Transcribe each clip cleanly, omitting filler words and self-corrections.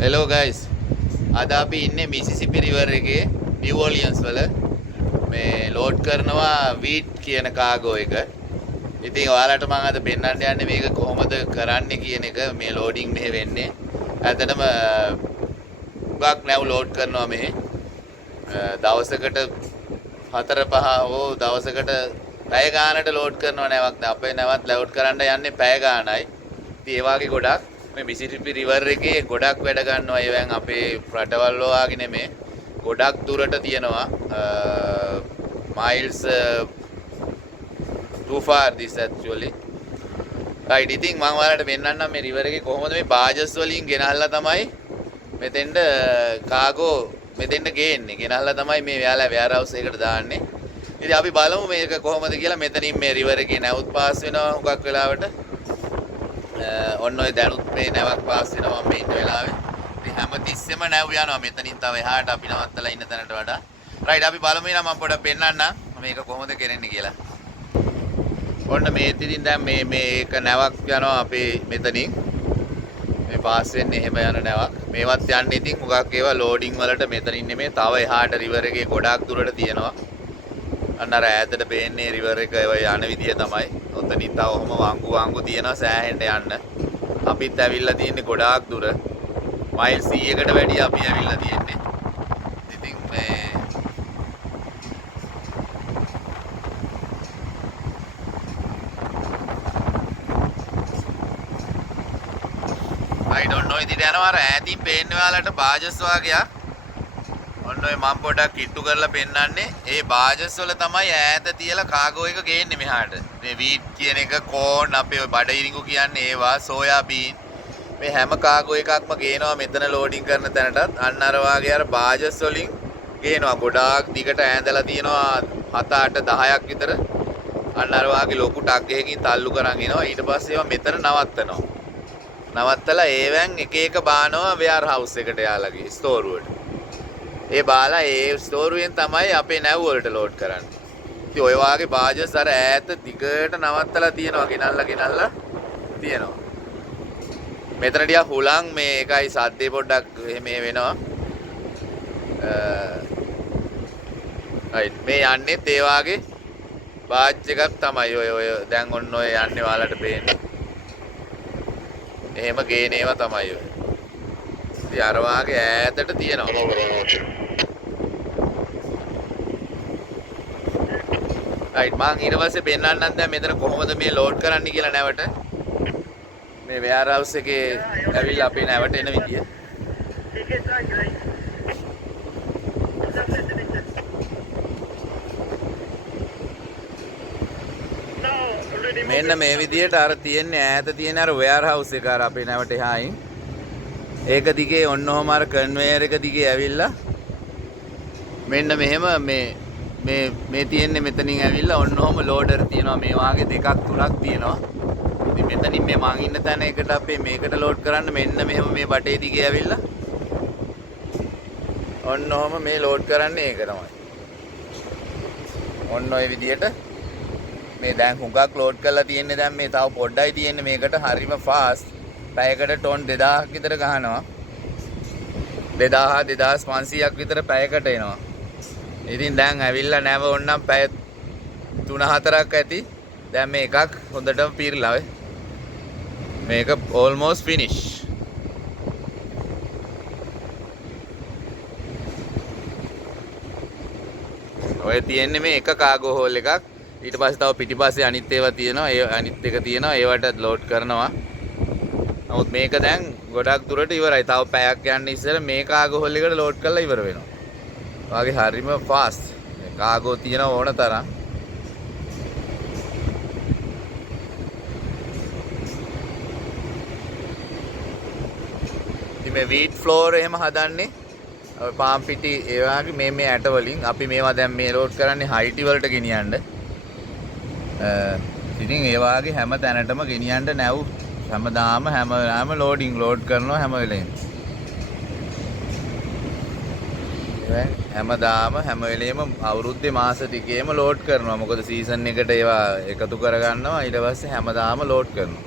Hello guys. අද අපි ඉන්නේ මිසිසිපි රිවර් එකේ නිව් ඕලියන්ස් වල මේ ලෝඩ් කරනවා වීට් කියන කාගෝ එක. ඉතින් ඔයාලට මම අද පෙන්වන්න යන්නේ මේක කොහොමද කරන්නේ කියන එක මේ ලෝඩින් මෙහෙ වෙන්නේ. ඇත්තටම ගොඩක් නැව් ලෝඩ් කරනවා මෙහෙ. දවසකට 4-5 හෝ දවසකට පැය ගානකට ලෝඩ් කරනවා නැවක්. අපේ නැවත් ලෝඩ් කරන්න යන්නේ පැය ගානයි. ඉතින් ඒ වගේ ගොඩක් මේ මිසිසිපි රිවර් එකේ ගොඩක් වැඩ ගන්නවා. ඒවෙන් අපේ රටවල් වගේ නෙමෙයි. ගොඩක් දුරට තියෙනවා. miles too far this actually. right ඉතින් මම ඔයාලට පෙන්නන්නම් මේ රිවර් එකේ කොහොමද මේ බාජස් වලින් ගෙනල්ලා තමයි මෙතෙන්ට කාගෝ මෙතෙන්ට ගේන්නේ. ගෙනල්ලා තමයි මේ යාලා වෙයාරහවුස් එකකට දාන්නේ. ඉතින් අපි බලමු මේක කොහොමද කියලා. මෙතනින් මේ රිවර් එකේ නැවුත් පාස් වෙනවා හුඟක් වෙලාවට. ඔන්න ඔය දැනුත් මේ නැවක් පාස් වෙනවා මම ඉන්න වෙලාවේ. ඉතින් හැමතිස්සෙම නැව් යනවා මෙතනින් තව එහාට අපි නවත්තලා ඉන්න තැනට වඩා. රයිට් අපි බලමු ඊළඟ මම පොඩ්ඩක් පෙන්නන්නම් මේක කොහොමද කරන්නේ කියලා. ඔන්න මේ ඉතින් දැන් මේක නැවක් යනවා අපේ මෙතනින්. මේ පාස් වෙන්නේ එහෙම යන නැවක්. මේවත් යන්නේ ඉතින් හුඟක් ඒවා ලෝඩින් වලට මෙතනින් නෙමෙයි තව එහාට රිවර් එකේ ගොඩාක් දුරට තියෙනවා. අන්න අර ඈතට පේන්නේ රිවර් එක යන විදිය තමයි. ඔතනින් තව ඔහොම වංගු තියෙනවා සෑහෙන්න යන්න. අපිත් ඇවිල්ලා තියෙන්නේ ගොඩාක් දුර. මයිල් 100කට වැඩි අපි ඇවිල්ලා තියෙන්නේ. ඉතින් මේ I don't know ඉතින් යනවා අර ඈතින් පේන්නේ ඔයාලට බාජස් වගේක්. ඔන්න ඔය මම පොඩක් කිට්ටු කරලා පෙන්නන්නේ. ඒ බාජස් වල තමයි ඈත තියලා කාගෝ එක ගේන්නේ මෙහාට. මේ වීට් කියන එක කෝන් අපේ ඔය බඩ ඉරිඟු කියන්නේ ඒවා සෝයා බීන්. මේ හැම කාගෝ එකක්ම ගේනවා මෙතන ලෝඩින් කරන තැනටත්. අන්න අර වාගේ අර බාජස් වලින් ගේනවා. ගොඩාක් දිගට ඈඳලා තියෙනවා 7-8 10ක් විතර. අන්න අර වාගේ ලොකු ටග් එකකින් තල්ලු කරන් එනවා. ඊට පස්සේ ඒවා මෙතන නවත්තනවා. නවත්තලා ඒවෙන් එක එක බානවා වෙයාර් හවුස් එකට යාලගේ ස්ටෝරුවට. ඒ බාලා ඒ ස්ටෝරුවෙන් තමයි අපේ නැව් වලට ලෝඩ් කරන්නේ. ඉතින් ඔය වාගේ බාජස් අර ඈත දිගට නවත්තලා තියෙනවා ගෙනල්ලා තියෙනවා. මෙතන ටිකක් හුලං මේ එකයි සද්දේ පොඩ්ඩක් මේ වෙනවා. රයිට් මේ යන්නේ ඒ වාගේ බාජ් එකක් තමයි ඔය දැන් ඔන්න ඔය යන්නේ ඔයාලට පේන්නේ. එහෙම ගේන ඒවා තමයි ඔය. ඉතින් අර වාගේ ඈතට තියෙනවා. රයිට් මම ඊට පස්සේ පෙන්නන්නම් දැන් මෙතන කොහොමද මේ ලෝඩ් කරන්න කියලා නැවට. මේ වෙයාර් හවුස් එකේ ඇවිල්ලා අපේ නැවට එන විදිය. මෙන්න මේ විදියට අර තියෙන්නේ ඈත තියෙන අර වෙයාර් හවුස් එක අර අපේ නැවට එහායින්. ඒක දිගේ ඔන්න ඔහම අර කන්වේයර් එක දිගේ ඇවිල්ලා මෙන්න මෙහෙම මේ තියෙන්නේ මෙතනින් ඇවිල්ලා ඔන්න ඔහම ලෝඩර් තියෙනවා මේ වාගේ දෙකක් තුනක් තියෙනවා. ඉතින් මෙතනින් මේ මං ඉන්න තැන එකට අපේ මේකට ලෝඩ් කරන්න මෙන්න මෙහෙම මේ බටේ දිගේ ඇවිල්ලා ඔන්න ඔහම මේ ලෝඩ් කරන්නේ ඒක තමයි. ඔන්න ඔය විදියට මේ දැන් හුඟක් ලෝඩ් කරලා තියෙන්නේ දැන් මේ තව පොඩ්ඩයි තියෙන්නේ මේකට හරිම ෆාස්ට්. පැයකට ටොන් 2000ක් විතර ගහනවා. 2500ක් විතර පැයකට එනවා. ඉතින් දැන් ඇවිල්ලා නැව ඕන්නම් පැය 3-4ක් ඇති. දැන් මේ එකක් හොඳටම පිරලා වෙයි. මේක almost finish. ඔය තියෙන්නේ මේ එක කාගෝ හෝල් එකක්. ඊට පස්සේ තව පිටිපස්සේ අනිත් ඒවා තියෙනවා. ඒ අනිත් එක තියෙනවා. ඒවට ලෝඩ් කරනවා. නමුත් මේක දැන් ගොඩක් දුරට ඉවරයි. තව පැයක් යන්න ඉස්සෙල්ලා මේ කාගෝ හෝල් එකට ලෝඩ් කරලා ඉවර වෙනවා. වාගේ හරිම ෆාස්ට්. කාගෝ තියෙන ඕන තරම්. ඉතින් මේ වීට් ෆ්ලෝර් එහෙම හදන්නේ ඔය පාම් පිටි ඒ වගේ මේ ඇට වලින් අපි මේවා දැන් මේ ලෝඩ් කරන්නේ හයිටි වලට ගෙනියන්න. ඉතින් ඒ වගේ හැම තැනටම ගෙනියන්න නැව් හැම ලෝඩ් කරනවා හැම වෙලේම. හැමදාම හැම වෙලේම අවුරුද්දේ මාස ටිකේම ලෝඩ් කරනවා. මොකද සීසන් එකට ඒවා එකතු කරගන්නවා. ඊට පස්සේ හැමදාම ලෝඩ් කරනවා.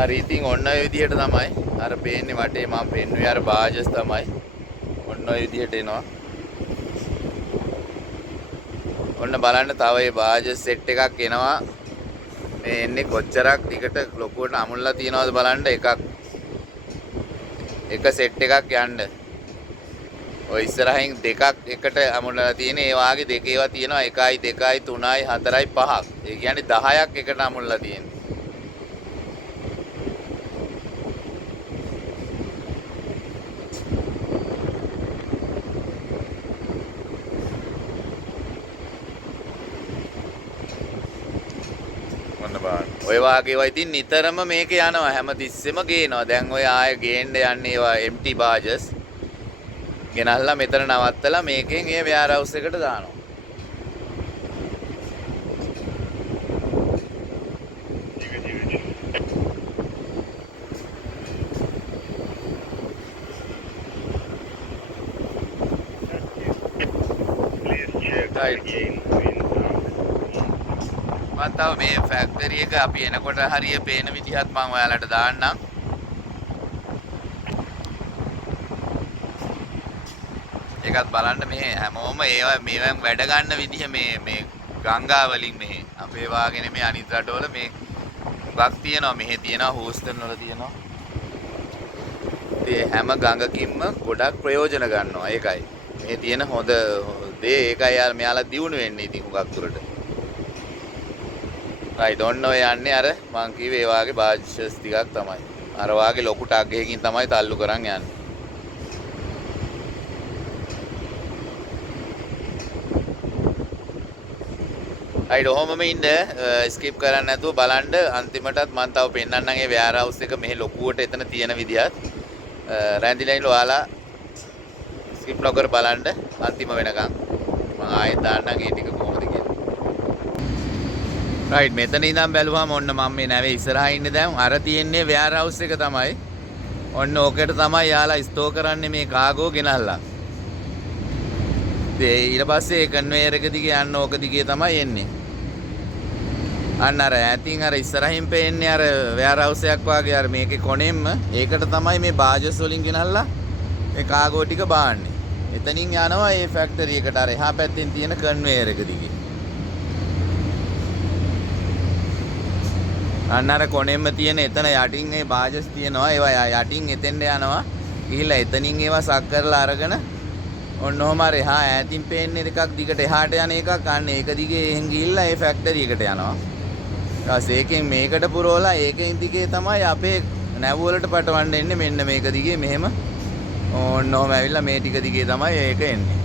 හරි ඉතින් ඔන්න ඔය විදිහට තමයි අර පේන්නේ වටේ මම පෙන්නුවේ අර බාජස් තමයි. ඔන්න ඔය විදිහට එනවා. ඔන්න බලන්න තව ඒ බාජස් සෙට් එකක් එනවා. මේ එන්නේ කොච්චරක් දිගට ලොකුවට අමුල්ලා තියනවද බලන්න එක සෙට් එකක් යන්න. ඔය ඉස්සරහින් දෙකක් එකට අමුල්ලා තියෙන ඒ වාගේ දෙක ඒවා තියෙනවා 1යි 2යි 3යි 4යි 5ක්. ඒ කියන්නේ 10ක් එකට අමුල්ලා තියෙනවා. ඔය වාගේ ඒවා ඉතින් නිතරම මේක යනවා හැමතිස්සෙම ගේනවා. දැන් ඔය ආයෙ ගේන්න යන්නේ ඒවා empty barges. ගෙනල්ලා මෙතන නවත්තලා මේකෙන් ඒ warehouse එකට දානවා. මම මේ ෆැක්ටරි එක අපි එනකොට හරිය පේන විදිහත් මම ඔයාලට දාන්නම්. ඒකත් බලන්න මේ හැමෝම ඒවා මේවෙන් වැඩ ගන්න විදිහ මේ ගංගා වලින් මේ අපේ වාගෙන මේ අනිත් රටවල මේ ගක් තියෙනවා මෙහෙ තියෙනවා හූස්ටන් වල තියෙනවා. ඒ හැම ගඟකින්ම ගොඩක් ප්‍රයෝජන ගන්නවා. ඒකයි මේ තියෙන හොඳ දේ ඒකයි යාර මෙයාලා දියුණු වෙන්නේ ඉතින් හුඟක් දුරට. right ඔන්න ඔය යන්නේ අර මං කිව්වේ ඒ වාගේ බාජ්ස් ටිකක් තමයි. අර වාගේ ලොකු ටග් එකකින් තමයි තල්ලු කරන් යන්නේ. right ඔහොමම ඉන්න ස්කිප් කරන්නේ නැතුව බලන්න අන්තිමටත් මං තව පෙන්නන්නම් ඒ warehouse එක මෙහි ලොකුවට එතන තියෙන විදිහත්. රැන්දිලා ඉන්න ඔයාලා ස්කිප් නොකර බලන්න අන්තිම වෙනකන්. මම ආයෙත් දාන්නම් ඒ ටික කොහොමද කියලා. right මෙතන ඉඳන් බැලුවාම ඔන්න මම මේ නැවේ ඉස්සරහා ඉන්නේ දැන් අර තියෙන්නේ warehouse එක තමයි. ඔන්න ඕකට තමයි යාලා ස්ටෝ කරන්නේ මේ කාගෝ ගෙනල්ලා. ඊට පස්සේ කන්වේයර් එක දිගේ යන්න ඕක දිගේ තමයි එන්නේ. අන්න අර ඈතින් අර ඉස්සරහින් පේන්නේ අර warehouse එකක් වගේ අර මේකේ කොනෙන්ම ඒකට තමයි මේ බාජස් වලින් ගෙනල්ලා මේ කාගෝ ටික බාන්නේ. එතනින් යනවා මේ ෆැක්ටරි එකට අර එහා පැත්තෙන් තියෙන කන්වේයර් එක දිගේ. අන්න අර කොනෙන්ම තියෙන එතන යටින් මේ බාජස් තියෙනවා. ඒවා යටින් එතෙන්ට යනවා. ගිහිල්ලා එතනින් ඒවා සක් කරලා අරගෙන ඔන්න ඔහම අර එහා ඈතින් පේන්නේ එකක් දිගට එහාට යන එකක්. අන්න ඒක දිගේ එහෙන් ගිහිල්ලා ඒ ෆැක්ටරි එකට යනවා. ඊට පස්සේ ඒකෙන් මේකට පුරවලා ඒකෙන් දිගේ තමයි අපේ නැව් වලට පටවන්න එන්නේ. මෙන්න මේක දිගේ මෙහෙම ඔන්න ඔහම ඇවිල්ලා මේ ටික දිගේ තමයි ඒක එන්නේ.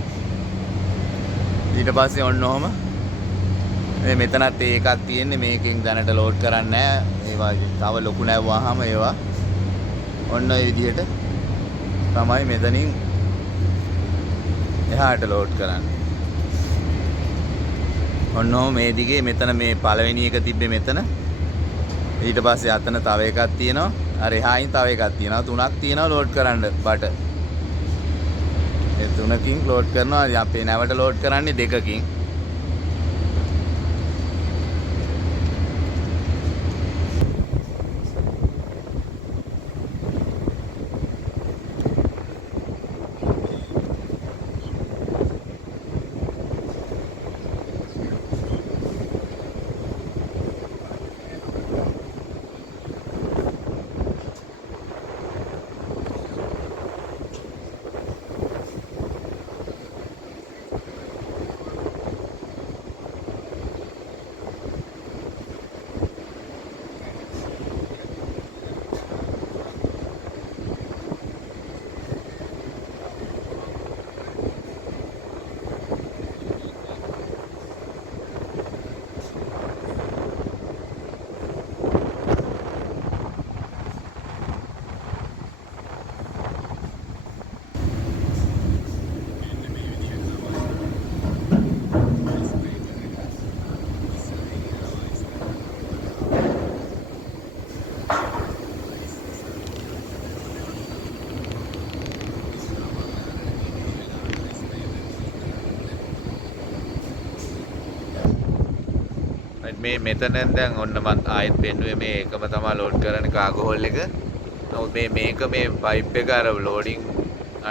ඊට පස්සේ ඔන්න ඔහම මේ මෙතනත් එකක් තියෙන්නේ මේකෙන් දැනට ලෝඩ් කරන්නේ නැහැ. ඒ වගේ තව ලොකු නැව්වාම ඒවා ඔන්න ඔය විදිහට තමයි මෙතනින් එහාට ලෝඩ් කරන්නේ. ඔන්න ඔහම මේ දිගේ මෙතන මේ පළවෙනි එක තිබ්බේ මෙතන. ඊට පස්සේ අතන තව එකක් තියෙනවා. අර එහායින් තව එකක් තියෙනවා. තුනක් තියෙනවා ලෝඩ් කරන්න බට. ඒ තුනකින් ලෝඩ් කරනවා. අපේ නැවට ලෝඩ් කරන්නේ දෙකකින්. මේ මෙතනෙන් දැන් ඔන්න මම ආයෙත් පෙන්නුවේ මේ එකම තමයි ලෝඩ් කරන කාගෝ හෝල් එක. නමුත් මේක මේ පයිප් එක අර ලෝඩින්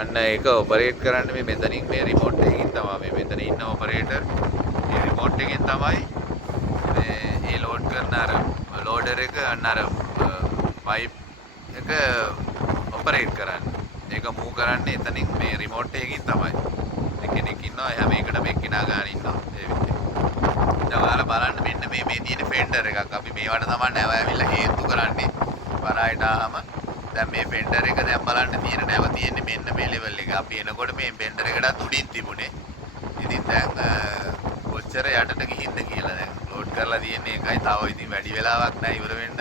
අන්න ඒක ඔපරේට් කරන්න මේ මෙතනින් මේ රිමෝට් එකකින් තමයි මේ මෙතන ඉන්න ඔපරේටර් මේ රිමෝට් එකෙන් තමයි මේ ලෝඩ් කරන අර ලෝඩර් එක අන්න අර පයිප් එක ඔපරේට් කරන්නේ. ඒක මූව් කරන්නේ එතනින් මේ රිමෝට් එකකින් තමයි. කෙනෙක් ඉන්නවා එයා මේකටම එක්කිනා ගන්න ඉන්නවා ඒ විදිහට. දැන් ඔයාලා බලන්න මෙන්න මේ තියෙන ෆෙන්ඩර් එකක් අපි මේවට තමයි නැව ඇවිල්ලා හේතු කරන්නේ. වරායට ආවම දැන් මේ ෆෙන්ඩර් එක දැන් බලන්න තියෙන නැව තියෙන්නේ මෙන්න මේ ලෙවල් එක. අපි එනකොට මේ ෆෙන්ඩර් එකට උඩින් තිබුණේ. ඉතින් දැන් කොච්චර යටට ගිහින්ද කියලා දැන් ලෝඩ් කරලා තියෙන්නේ ඒකයි. තව ඉතින් වැඩි වෙලාවක් නැහැ ඉවර වෙන්න.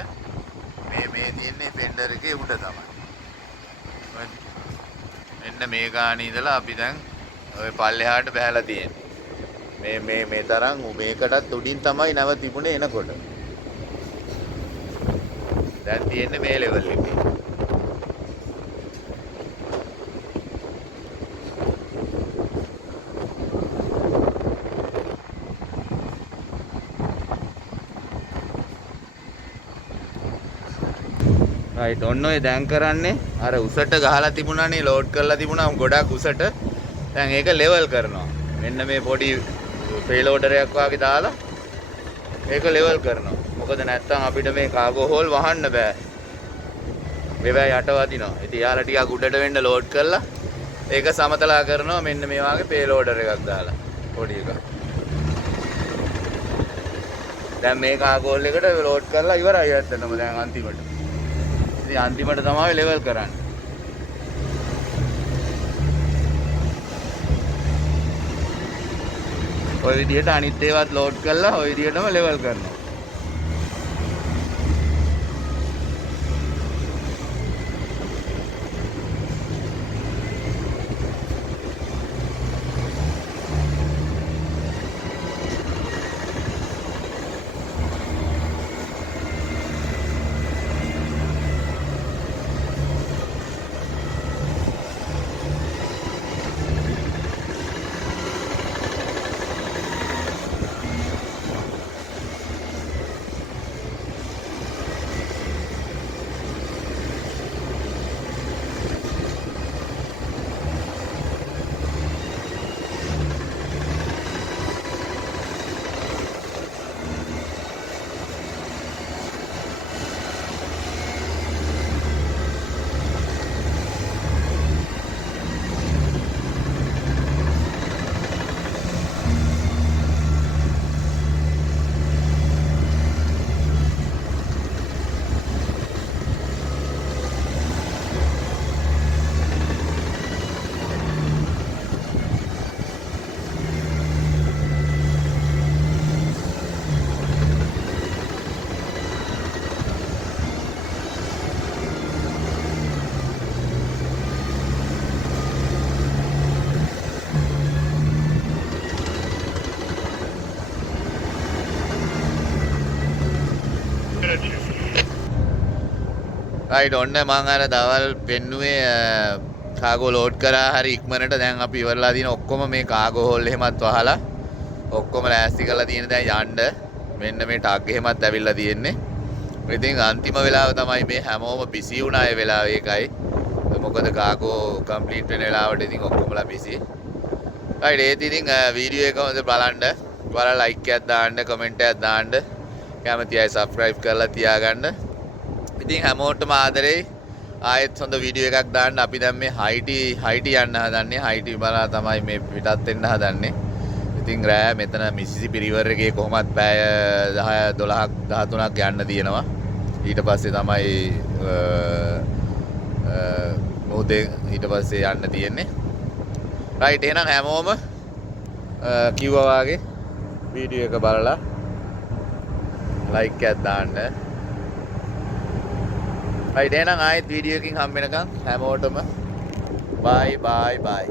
මේ තියෙන්නේ ෆෙන්ඩර් එකේ උඩ තමයි. මෙන්න මේ ගානේ ඉඳලා අපි දැන් ඔය පල්ලෙහාට බහැලා තියෙන්නේ. මේ තරම් මේකටත් උඩින් තමයි නැව තිබුණේ එනකොට. දැන් තියෙන්නේ මේ ලෙවල් එකේ. රයිට් ඔන්න ඔය දැන් කරන්නේ අර උසට ගහලා තිබුණානේ ලෝඩ් කරලා තිබුණා ගොඩක් උසට. දැන් ඒක ලෙවල් කරනවා. මෙන්න මේ පොඩි පේලෝඩර් එකක් වගේ දාලා ඒක ලෙවල් කරනවා. මොකද නැත්තම් අපිට මේ කාගෝ හෝල් වහන්න බෑ. මේවා යට වදිනවා. ඉතින් යාලා ටිකක් උඩට වෙන්න ලෝඩ් කරලා ඒක සමතලා කරනවා මෙන්න මේ වගේ පේලෝඩර් එකක් දාලා. පොඩි එකක්. දැන් මේ කාගෝ හෝල් එකට ලෝඩ් කරලා ඉවරයි ඇත්තටම දැන් අන්තිමට. ඉතින් අන්තිමට තමයි ලෙවල් කරන්නේ. ඔය විදිහට අනිත් ඒවාත් ලෝඩ් කරලා ඔය විදිහටම ලෙවල් කරනවා. රයිට් ඔන්න මම අර දවල් පෙන්නුවේ කාගෝ ලෝඩ් කරා හරි ඉක්මනට දැන් අපි ඉවරලා දින ඔක්කොම මේ කාගෝ හෝල් එහෙමත් වහලා ඔක්කොම ලෑස්ති කරලා තියෙන දැන් යන්න මෙන්න මේ ටග් එහෙමත් ඇවිල්ලා තියෙන්නේ. ඉතින් අන්තිම වෙලාව තමයි මේ හැමෝම බිසි වුණා ඒ වෙලාව ඒකයි. මොකද කාගෝ කම්ප්ලීට් වෙන වෙලාවට ඉතින් ඔක්කොමලා බිසි. රයිට් ඒත් ඉතින් වීඩියෝ එක හොඳ බලන්න. ඔයාලා ලයික් එකක් දාන්න, කමෙන්ට් එකක් දාන්න. කැමති අය සබ්ස්ක්‍රයිබ් කරලා තියාගන්න. ඉතින් හැමෝටම ආදරේ ආයෙත් හොඳ වීඩියෝ එකක් දාන්න. අපි දැන් මේ හයිටි යන්න හදන්නේ. හයිටි බලා තමයි මේ පිටත් වෙන්න හදන්නේ. ඉතින් රෑ මෙතන මිසිසිපි රිවර් එකේ කොහොමත් පැය 10 12ක් 13ක් යන්න තියෙනවා. ඊට පස්සේ තමයි මොහොතේ ඊට පස්සේ යන්න තියෙන්නේ. රයිට් එහෙනම් හැමෝම කිව්වා වාගේ වීඩියෝ එක බලලා ලයික් එකක් දාන්න. රයිට් එහෙනම් ආයෙත් වීඩියෝ එකකින් හම්බ වෙනකන් හැමෝටම bye bye bye.